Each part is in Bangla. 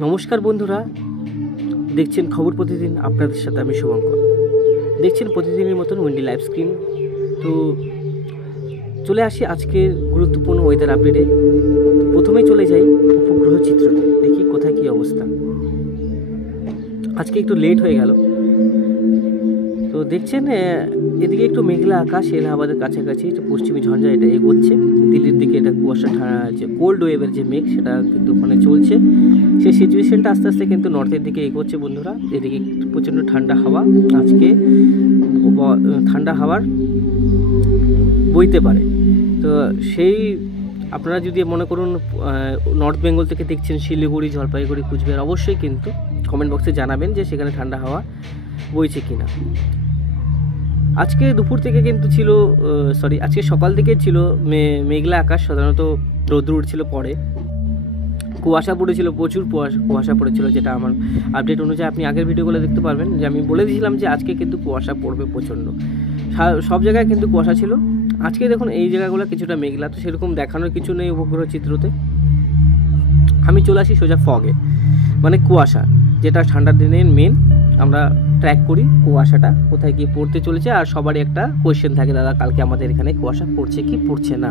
নমস্কার বন্ধুরা, দেখছেন খবর প্রতিদিন। আপনাদের সাথে আমি শুভঙ্কর। দেখছেন প্রতিদিনের মতন উইন্ডি লাইভ স্ক্রিন। তো চলে আসি আজকের গুরুত্বপূর্ণ ওয়েদার আপডেটে। প্রথমেই চলে যাই উপগ্রহ চিত্রতে, দেখি কোথায় কী অবস্থা। আজকে একটু লেট হয়ে গেল। তো দেখছেন এদিকে একটু মেঘলা আকাশ, এলাহাবাদের কাছাকাছি একটু পশ্চিমী ঝঞ্ঝা এটা এগোচ্ছে দিল্লির দিকে। এটা কুয়াশা যে কোল্ড ওয়েভের যে মেঘ সেটা কিন্তু ওখানে চলছে। সেই সিচুয়েশনটা আস্তে আস্তে কিন্তু নর্থের দিকে এগোচ্ছে বন্ধুরা। এদিকে প্রচণ্ড ঠান্ডা হাওয়া, আজকে ঠান্ডা হাওয়ার বইতে পারে। তো সেই আপনারা যদি মনে করুন নর্থ বেঙ্গল থেকে দেখছেন, শিলিগুড়ি, জলপাইগুড়ি, কুচবিহার, অবশ্যই কিন্তু কমেন্ট বক্সে জানাবেন যে সেখানে ঠান্ডা হাওয়া বইছে কিনা। আজকে দুপুর থেকে কিন্তু ছিল আজকে সকাল থেকে ছিল মেঘলা আকাশ, সাধারণত রোদ্র উঠছিল, পরে কুয়াশা পড়েছিল, প্রচুর কুয়াশা পড়েছিল। যেটা আমার আপডেট অনুযায়ী আপনি আগের ভিডিওগুলো দেখতে পারবেন যে আমি বলে দিয়েছিলাম যে আজকে কিন্তু কুয়াশা পড়বে প্রচণ্ড। সব জায়গায় কিন্তু কুয়াশা ছিল। আজকে দেখুন এই জায়গাগুলো কিছুটা মেঘলা, তো সেরকম দেখানোর কিছু নেই উপগ্রহ চিত্রতে। আমি চলে আসি সোজা ফগে, মানে কুয়াশা, যেটা ঠান্ডার দিনের মেন আমরা ট্র্যাক করি কুয়াশাটা কোথায় গিয়ে পড়তে চলেছে। আর সবারই একটা কোয়েশ্চেন থাকে, দাদা কালকে আমাদের এখানে কুয়াশা পড়ছে কি পড়ছে না।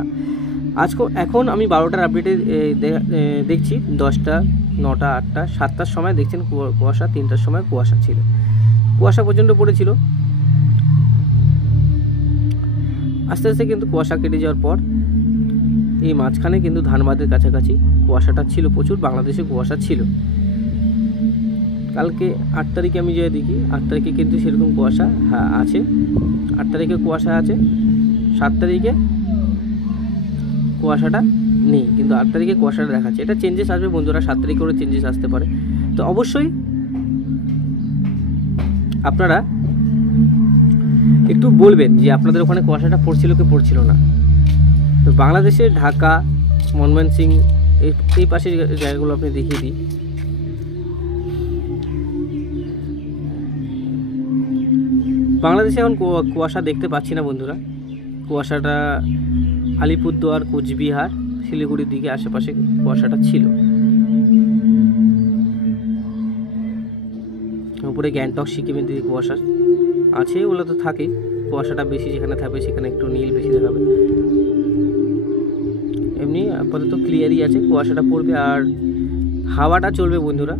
এখন আমি 12টার আপডেটে দেখছি 10টা, 9টা, 8টা, 7টার সময় দেখছেন কুয়াশা, 3টার সময় কুয়াশা ছিল, কুয়াশা প্রচণ্ড পড়েছিল। আস্তে আস্তে কিন্তু কুয়াশা কেটে যাওয়ার পর এই মাঝখানে কিন্তু ধানবাদের কাছাকাছি কুয়াশাটা ছিল, প্রচুর বাংলাদেশে কুয়াশা ছিল। কালকে 8 তারিখে আমি যে দেখি, 8 তারিখে কিন্তু সেরকম কুয়াশা আছে। 8 তারিখে কুয়াশা আছে, 7 তারিখে কুয়াশাটা নেই, কিন্তু 8 তারিখে কুয়াশাটা দেখাচ্ছে। এটা চেঞ্জেস আসবে বন্ধুরা, 7 তারিখে করে চেঞ্জেস আসতে পারে। তো অবশ্যই আপনারা একটু বলবেন যে আপনাদের ওখানে কুয়াশাটা পড়ছিল কি পড়ছিল না। তো বাংলাদেশে ঢাকা, ময়মনসিং এই পাশের জায়গাগুলো আপনি দেখিয়ে দিই। বাংলাদেশে এখন কুয়াশা দেখতে পাচ্ছি না বন্ধুরা। কুয়াশাটা আলিপুরদুয়ার, কোচবিহার, শিলিগুড়ির দিকে আশেপাশে কুয়াশাটা ছিল। উপরে গ্যাংটক, সিকিমের দিকে কুয়াশা আছে, ওগুলো তো থাকে। কুয়াশাটা বেশি যেখানে থাকবে সেখানে একটু নীল বেশি দেখাবে। এমনি আপাতত ক্লিয়ারই আছে, কুয়াশাটা পড়বে আর হাওয়াটা চলবে বন্ধুরা।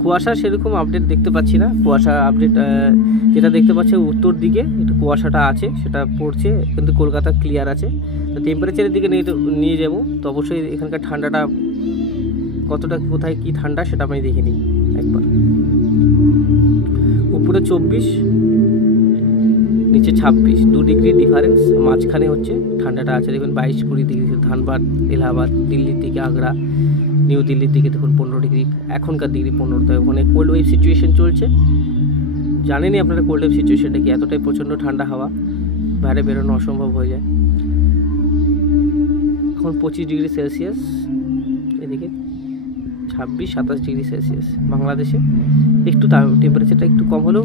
কুয়াশা সেরকম আপডেট দেখতে পাচ্ছি না। কুয়াশা আপডেট যেটা দেখতে পাচ্ছি উত্তর দিকে একটু কুয়াশাটা আছে, সেটা পড়ছে, কিন্তু কলকাতা ক্লিয়ার আছে। তো টেম্পারেচারের দিকে নিয়ে যাব, তো অবশ্যই এখানকার ঠান্ডাটা কতটা, কোথায় কি ঠান্ডা সেটা আমি দেখে নিই একবার। উপরে 24, নিচে 26, 2 ডিগ্রি ডিফারেন্স, মাঝখানে হচ্ছে ঠান্ডাটা আছে। দেখুন 22-20 ডিগ্রি ধানবাদ, এলাহাবাদ, দিল্লির দিকে, আগ্রা, নিউ দিল্লির দিকে দেখুন 15 ডিগ্রি, এখনকার ডিগ্রি 15। তো ওখানে কোল্ড ওয়েভ সিচুয়েশন চলছে। জানেনই আপনারা কোল্ড ওয়েভ সিচুয়েশনটা কি, এতটাই প্রচণ্ড ঠান্ডা হাওয়া, বাইরে বেরোনো অসম্ভব হয়ে যায়। এখন 25 ডিগ্রি সেলসিয়াস, এদিকে 26-27 ডিগ্রি সেলসিয়াস। বাংলাদেশে একটু টেম্পারেচারটা একটু কম হলেও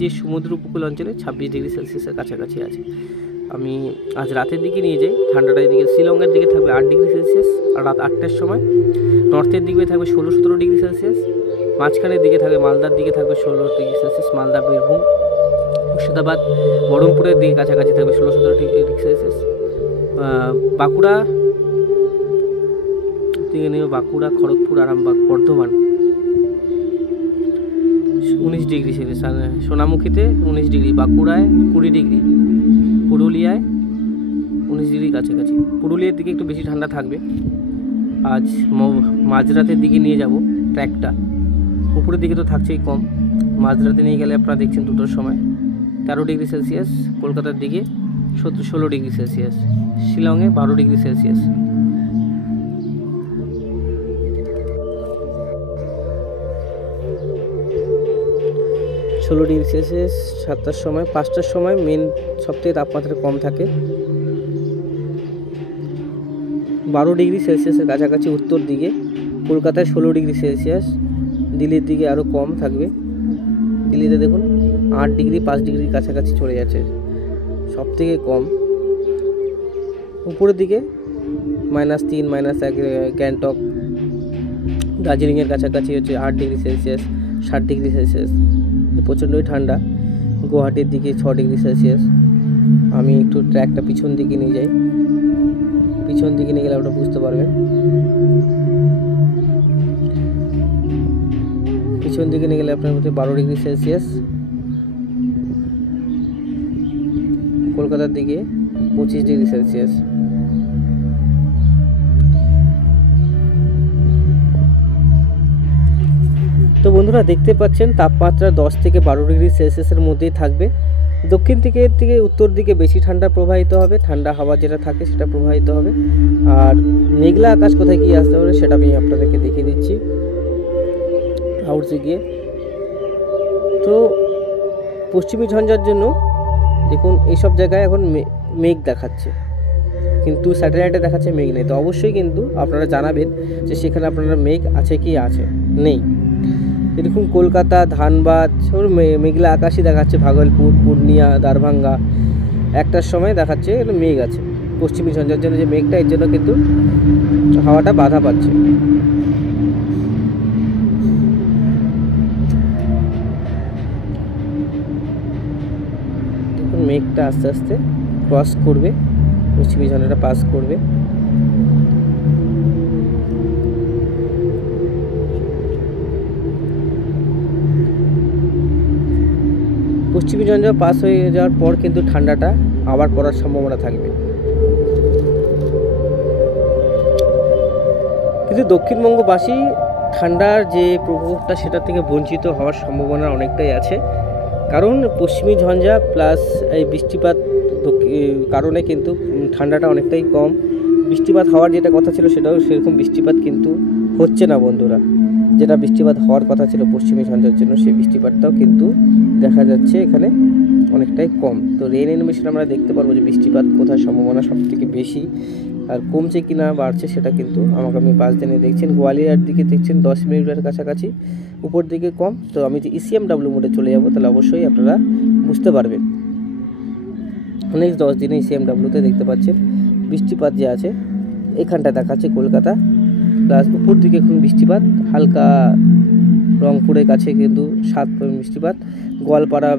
যে সমুদ্র উপকূল অঞ্চলে 26 ডিগ্রি সেলসিয়াসের কাছাকাছি আছে। আমি আজ রাতের দিকে নিয়ে যাই ঠান্ডাটা। এদিকে শিলংয়ের দিকে থাকবে 8 ডিগ্রি সেলসিয়াস, আর রাত 8টার সময় নর্থের দিকে থাকবে 16-17 ডিগ্রি সেলসিয়াস। মাঝখানের দিকে থাকবে, মালদার দিকে থাকবে 16 ডিগ্রি সেলসিয়াস। মালদা, বীরভূম, মুর্শিদাবাদ, বহরমপুরের দিকে কাছাকাছি থাকবে 16-17 ডিগ্রি সেলসিয়াস। বাঁকুড়া দিকে নেবে, বাঁকুড়া, খড়গপুর, আরামবাগ, বর্ধমান 19 ডিগ্রি সেলসিয়াস। সোনামুখীতে 19 ডিগ্রি, বাঁকুড়ায় 20 ডিগ্রি, পুরুলিয়ায় 19 ডিগ্রি কাছাকাছি। পুরুলিয়ার দিকে একটু বেশি ঠান্ডা থাকবে। আজ মাঝরাতের দিকে নিয়ে যাব ট্র্যাকটা, উপরের দিকে তো থাকছেই কম। মাঝরাতে নিয়ে গেলে আপনারা দেখছেন 2টোর সময় 13 ডিগ্রি সেলসিয়াস, কলকাতার দিকে 16 ডিগ্রি সেলসিয়াস, শিলংয়ে 12 ডিগ্রি সেলসিয়াস। ডিগ্রি সেলসিয়াস 7টার সময়। 5টার সময় মেন সবথেকে তাপমাত্রা কম থাকে, 12 ডিগ্রি সেলসিয়াসের কাছাকাছি উত্তর দিকে। কলকাতায় 16 ডিগ্রি সেলসিয়াস, দিল্লির দিকে আরও কম থাকবে। দিল্লিতে দেখুন 8 ডিগ্রি, 5 ডিগ্রির কাছাকাছি চলে যাচ্ছে, সব থেকে কম। উপরের দিকে -3 -1 গ্যাংটক, দার্জিলিংয়ের কাছাকাছি হচ্ছে 8 ডিগ্রি সেলসিয়াস, 7 ডিগ্রি সেলসিয়াস, প্রচণ্ডই ঠান্ডা। গুয়াহাটির দিকে 6 ডিগ্রি সেলসিয়াস। আমি একটু ট্র্যাকটা পিছন দিকে নিয়ে যাই, পিছন দিকে নিয়ে গেলে আপনারা বুঝতে পারবেন। পিছন দিকে নিয়ে গেলে আপনার মধ্যে 12 ডিগ্রি সেলসিয়াস, কলকাতার দিকে 25 ডিগ্রি সেলসিয়াস। তো বন্ধুরা দেখতে পাচ্ছেন তাপমাত্রা 10 থেকে 12 ডিগ্রি সেলসিয়াসের মধ্যেই থাকবে। দক্ষিণ থেকে উত্তর দিকে বেশি ঠান্ডা প্রবাহিত হবে, ঠান্ডা হাওয়া যেটা থাকে সেটা প্রবাহিত হবে। আর মেঘলা আকাশ কোথায় গিয়ে আসতে পারে সেটা আমি আপনাদেরকে দেখিয়ে দিচ্ছি ক্লাউডসে গিয়ে। তো পশ্চিমী ঝঞ্ঝার জন্য দেখুন এইসব জায়গায় এখন মেঘ দেখাচ্ছে, কিন্তু স্যাটেলাইটে দেখাচ্ছে মেঘ নেই। তো অবশ্যই কিন্তু আপনারা জানাবেন যে সেখানে আপনারা মেঘ আছে কি আছে নেই। দেখুন কলকাতা, ধানবাদ সব মেঘলা আকাশই দেখাচ্ছে, ভাগলপুর, পূর্ণিয়া, দারভাঙ্গা 1টার সময় দেখাচ্ছে মেঘ আছে। পশ্চিমী ঝঞ্ঝার জন্য যে মেঘটা, এর জন্য কিন্তু হাওয়াটা বাধা পাচ্ছে। দেখুন মেঘটা আস্তে আস্তে ক্রস করবে, পশ্চিমী ঝঞ্ঝাটা পাস করবে। পশ্চিমী ঝঞ্ঝা পাস হয়ে যাওয়ার পর কিন্তু ঠান্ডাটা আবার পড়ার সম্ভাবনা থাকবে, কিন্তু দক্ষিণবঙ্গবাসী ঠান্ডার যে প্রভাবটা সেটা থেকে বঞ্চিত হওয়ার সম্ভাবনা অনেকটাই আছে। কারণ পশ্চিমী ঝঞ্ঝা প্লাস এই বৃষ্টিপাত কারণে কিন্তু ঠান্ডাটা অনেকটাই কম। বৃষ্টিপাত হওয়ার যেটা কথা ছিল সেটাও সেরকম বৃষ্টিপাত কিন্তু হচ্ছে না বন্ধুরা। যেটা বৃষ্টিপাত হওয়ার কথা ছিল পশ্চিমী ঝঞ্ঝার জন্য, সেই বৃষ্টিপাতটাও কিন্তু দেখা যাচ্ছে এখানে অনেকটাই কম। তো রেইন অ্যানিমেশন আমরা দেখতে পারবো যে বৃষ্টিপাত কোথায় সম্ভাবনা সবথেকে বেশি, আর কমছে কি না বাড়ছে সেটা কিন্তু আগামী 5 দিনে দেখছেন। গোয়ালিয়র দিকে দেখছেন 10 মিলিমিটার কাছাকাছি, উপর দিকে কম। তো আমি যে ECMW মোডে চলে যাব তাহলে অবশ্যই আপনারা বুঝতে পারবেন। নেক্সট 10 দিনে ECMWতে দেখতে পাচ্ছেন বৃষ্টিপাত যে আছে এখানটা দেখাচ্ছে কলকাতা, প্লাস উপর দিকে এখন বৃষ্টিপাত হালকা, রংপুরের কাছে কিন্তু 7 বৃষ্টিপাত, গোয়ালপাড়া,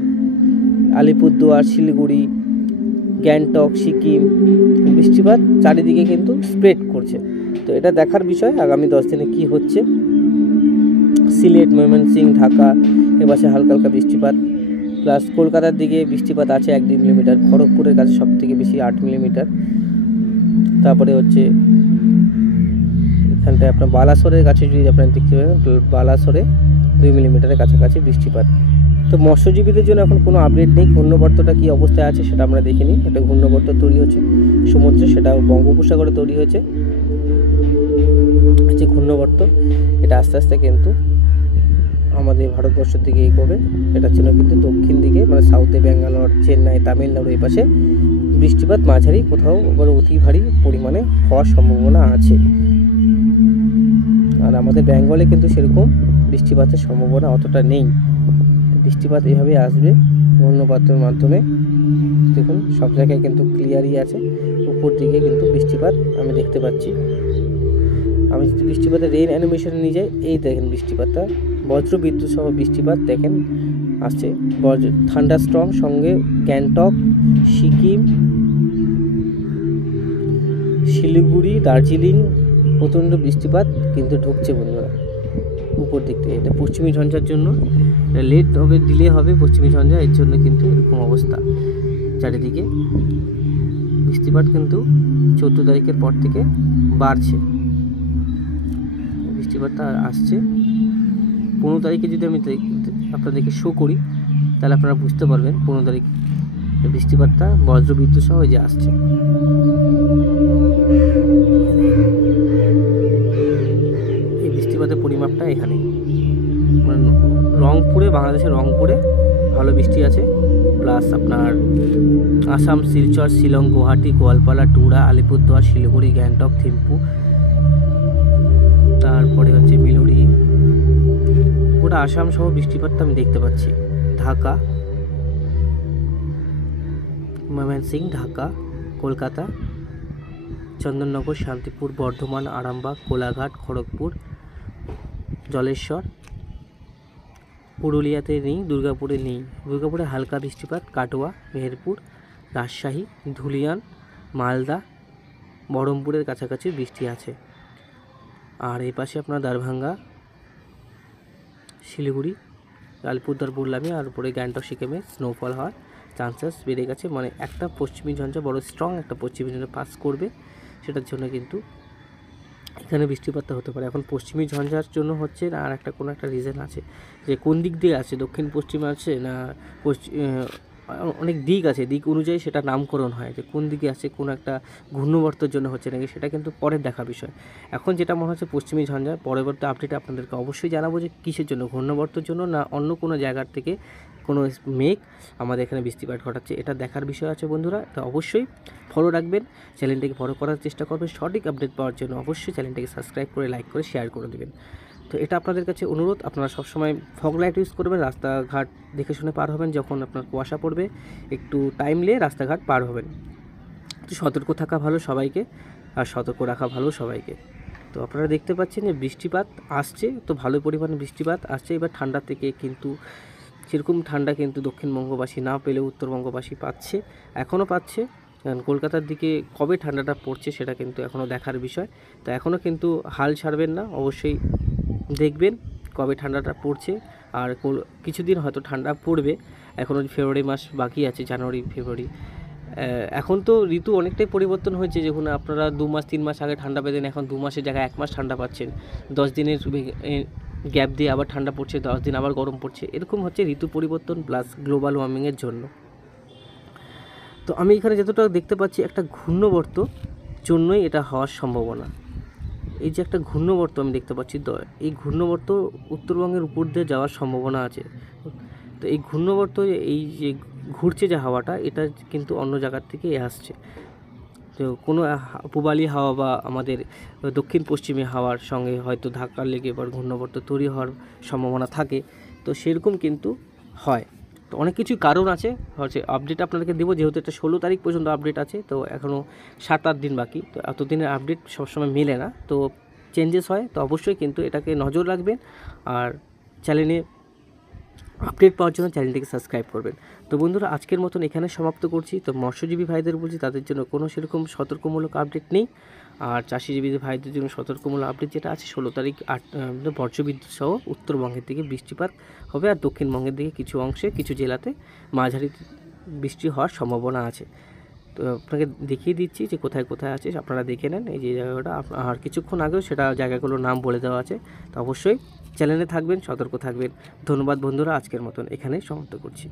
আলিপুরদুয়ার, শিলিগুড়ি, গ্যাংটক, সিকিম বৃষ্টিপাত চারিদিকে কিন্তু স্প্রেড করছে। তো এটা দেখার বিষয় আগামী 10 দিনে কি হচ্ছে। সিলেট, ময়মনসিংহ, ঢাকা এপাশে হালকা হালকা বৃষ্টিপাত, প্লাস কলকাতার দিকে বৃষ্টিপাত আছে 1-2 মিলিমিটার, খড়গপুরের কাছে সবথেকে বেশি 8 মিলিমিটার। তারপরে হচ্ছে এখানটায় আপনার বালাসোরের কাছে যদি আপনারা দেখতে পাবেন, বালাসোরে 2 মিলিমিটারের কাছাকাছি বৃষ্টিপাত। তো মৎস্যজীবীদের জন্য এখন কোনো আপডেট নেই। ঘূর্ণবর্তটা কী অবস্থায় আছে সেটা আমরা দেখিনি। একটা ঘূর্ণবর্ত তৈরি হচ্ছে সমুদ্রে, সেটা বঙ্গোপসাগরে তৈরি হয়েছে। যে ঘূর্ণবর্ত এটা আস্তে আস্তে কিন্তু আমাদের ভারতবর্ষের দিকে এগোবে। এটার জন্য কিন্তু দক্ষিণ দিকে মানে সাউথে ব্যাঙ্গালোর, চেন্নাই, তামিলনাড়ু এই পাশে বৃষ্টিপাত মাঝারি, কোথাও আবার অতি ভারী পরিমাণে হওয়ার সম্ভাবনা আছে। আর আমাদের বেঙ্গলে কিন্তু সেরকম বৃষ্টিপাতের সম্ভাবনা অতটা নেই। বৃষ্টিপাত এভাবেই আসবে ঘূর্ণবাতের মাধ্যমে। দেখুন সব জায়গায় কিন্তু ক্লিয়ারই আছে, উপর দিকে কিন্তু বৃষ্টিপাত আমি দেখতে পাচ্ছি। আমি যদি বৃষ্টিপাতের রেইন অ্যানিমেশনে নিয়ে যাই, এই দেখেন বৃষ্টিপাতটা বজ্র বিদ্যুৎ সহ বৃষ্টিপাত দেখেন আসছে। ঠান্ডা স্ট্রং সঙ্গে গ্যাংটক, সিকিম, শিলিগুড়ি, দার্জিলিং প্রচণ্ড বৃষ্টিপাত কিন্তু ঢুকছে বন্ধুরা উপর দিক থেকে। এটা পশ্চিমী ঝঞ্ঝার জন্য লেট হবে, ডিলে হবে পশ্চিমী ঝঞ্ঝা, এর জন্য কিন্তু এরকম অবস্থা। চারিদিকে বৃষ্টিপাত কিন্তু 14 তারিখের পর থেকে বাড়ছে, বৃষ্টিপাতটা আসছে। 15 তারিখে যদি আমি আপনাদেরকে শো করি তাহলে আপনারা বুঝতে পারবেন 15 তারিখ বৃষ্টিপাতটা বজ্র বিদ্যুৎ সহ যে আসছে। এই বৃষ্টিপাতের পরিমাপটা এখানে রংপুরে, বাংলাদেশের রংপুরে ভালো বৃষ্টি আছে, প্লাস আপনার আসাম, শিলচর, শিলং, গুয়াহাটি, গোয়ালপাড়া, টুরা, আলিপুরদুয়ার, শিলিগুড়ি, গ্যাংটক, থিম্পু, তারপরে হচ্ছে মিলুরি, গোটা আসাম সহ বৃষ্টিপাতটা আমি দেখতে পাচ্ছি। ঢাকা, ময়মনসিংহ, ঢাকা, কলকাতা, চন্দননগর, শান্তিপুর, বর্ধমান, আরামবাগ, কোলাঘাট, খড়গপুর, জলেশ্বর, পুরুলিয়াতে নেই, দুর্গাপুরে নেই। দুর্গাপুরে হালকা বৃষ্টিপাত, কাটোয়া, মেহেরপুর, রাজশাহী, ধুলিয়ান, মালদা, বহরমপুরের কাছাকাছি বৃষ্টি আছে। আর এই পাশে আপনার দারভাঙ্গা, শিলিগুড়ি, আলিপুরদুয়ার বললামই, আর উপরে গ্যাংটক, সিকিমে স্নোফল হওয়ার চান্সেস বেড়ে গেছে। মানে একটা পশ্চিমী ঝঞ্ঝা, বড় স্ট্রং একটা পশ্চিমী ঝঞ্ঝা পাস করবে, সেটার জন্য কিন্তু এখানে বৃষ্টিপাতটা হতে পারে। এখন পশ্চিমী ঝঞ্ঝার জন্য হচ্ছে না, আর একটা কোনো একটা রিজন আছে যে কোন দিক দিয়ে আছে, দক্ষিণ পশ্চিমে আছে না অনেক দিক আছে, দিক অনুযায়ী সেটা নামকরণ হয় যে কোন দিকে আছে, কোন একটা ঘূর্ণবর্তের জন্য হচ্ছে নাকি, সেটা কিন্তু পরের দেখা বিষয়। এখন যেটা মনে হচ্ছে পশ্চিমী ঝঞ্ঝা, পরবর্তী আপডেটে আপনাদেরকে অবশ্যই জানাবো যে কিসের জন্য, ঘূর্ণবর্তের জন্য না অন্য কোনো জায়গার থেকে কোনো মেঘ আমাদের এখানে বৃষ্টিপাত ঘটাচ্ছে, এটা দেখার বিষয় আছে বন্ধুরা। তো অবশ্যই ফলো রাখবেন, চ্যানেলটাকে ফলো করার চেষ্টা করবেন। সঠিক আপডেট পাওয়ার জন্য অবশ্যই চ্যানেলটাকে সাবস্ক্রাইব করে, লাইক করে, শেয়ার করে দেবেন। তো এটা আপনাদের কাছে অনুরোধ, আপনারা সবসময় ফগ লাইট ইউজ করবেন, রাস্তাঘাট দেখে শুনে পার হবেন। যখন আপনার কুয়াশা পড়বে একটু টাইম নিয়ে রাস্তাঘাট পার হবেন। তো সতর্ক থাকা ভালো সবাইকে, আর সতর্ক রাখা ভালো সবাইকে। তো আপনারা দেখতে পাচ্ছেন যে বৃষ্টিপাত আসছে, তো ভালো পরিমাণে বৃষ্টিপাত আসছে। এবার ঠান্ডা থেকে কিন্তু সেরকম ঠান্ডা কিন্তু দক্ষিণবঙ্গবাসী না পেলেও উত্তরবঙ্গবাসী পাচ্ছে, এখনও পাচ্ছে। কারণ কলকাতার দিকে কবে ঠান্ডাটা পড়ছে সেটা কিন্তু এখনও দেখার বিষয়। তো এখনও কিন্তু হাল ছাড়বেন না, অবশ্যই দেখবেন কবে ঠান্ডাটা পড়ছে। আর কিছুদিন হয়তো ঠান্ডা পড়বে, এখনও ফেব্রুয়ারি মাস বাকি আছে, জানুয়ারি, ফেব্রুয়ারি। এখন তো ঋতু অনেকটাই পরিবর্তন হয়েছে, যখন আপনারা 2 মাস 3 মাস আগে ঠান্ডা পেতেন, এখন 2 মাসের জায়গায় 1 মাস ঠান্ডা পাচ্ছেন। 10 দিনের গ্যাপ দিয়ে আবার ঠান্ডা পড়ছে, 10 দিন আবার গরম পড়ছে, এরকম হচ্ছে ঋতু পরিবর্তন প্লাস গ্লোবাল ওয়ার্মিংয়ের জন্য। তো আমি এখানে যতটা দেখতে পাচ্ছি একটা ঘূর্ণবর্ত জন্যই এটা হওয়ার সম্ভাবনা। এই যে একটা ঘূর্ণবর্ত আমি দেখতে পাচ্ছি, তো এই ঘূর্ণবর্ত উত্তরবঙ্গের উপর দিয়ে যাওয়ার সম্ভাবনা আছে। তো এই ঘূর্ণবর্ত, এই যে ঘুরছে যে হাওয়াটা, এটা কিন্তু অন্য জায়গার থেকে আসছে। তো কোনো পূবালি হাওয়া বা আমাদের দক্ষিণ পশ্চিমী হাওয়ার সঙ্গে হয়তো ধাক্কা লেগে এবার ঘূর্ণবর্ত তৈরি হওয়ার সম্ভাবনা থাকে। তো সেরকম কিন্তু হয়। তো অনেক কিছুই কারণ আছে, হচ্ছে আপডেট আপনাদেরকে দেবো, যেহেতু এটা 16 তারিখ পর্যন্ত আপডেট আছে, তো এখনও 7-8 দিন বাকি। তো এতদিনের আপডেট সবসময় মেলে না, তো চেঞ্জেস হয়। তো অবশ্যই কিন্তু এটাকে নজর রাখবেন, আর চ্যানেলে আপডেট পাওয়ার জন্য চ্যানেলটিকে সাবস্ক্রাইব করবেন। তো বন্ধুরা, আজকের মতন এখানে সমাপ্ত করছি। তো মৎস্যজীবী ভাইদের বলছি, তাদের জন্য কোনো সেরকম সতর্কমূলক আপডেট নেই। আর চাষিজীবী ভাইদের জন্য সতর্কমূলক আপডেট যেটা আছে, 16 তারিখ বজ্রবিদ্যুৎ সহ উত্তরবঙ্গের দিকে বৃষ্টিপাত হবে, আর দক্ষিণবঙ্গের দিকে কিছু অংশে, কিছু জেলাতে মাঝারি বৃষ্টি হওয়ার সম্ভাবনা আছে। তো আপনাকে দেখিয়ে দিচ্ছি যে কোথায় কোথায় আছে, আপনারা দেখে নেন এই যে জায়গাটা। আর কিছুক্ষণ আগেও সেটা জায়গাগুলোর নাম বলে দেওয়া আছে। তো অবশ্যই চ্যানেলে থাকবেন, সতর্ক থাকবেন। ধন্যবাদ বন্ধুরা, আজকের মতন এখানেই সমাপ্ত করছি।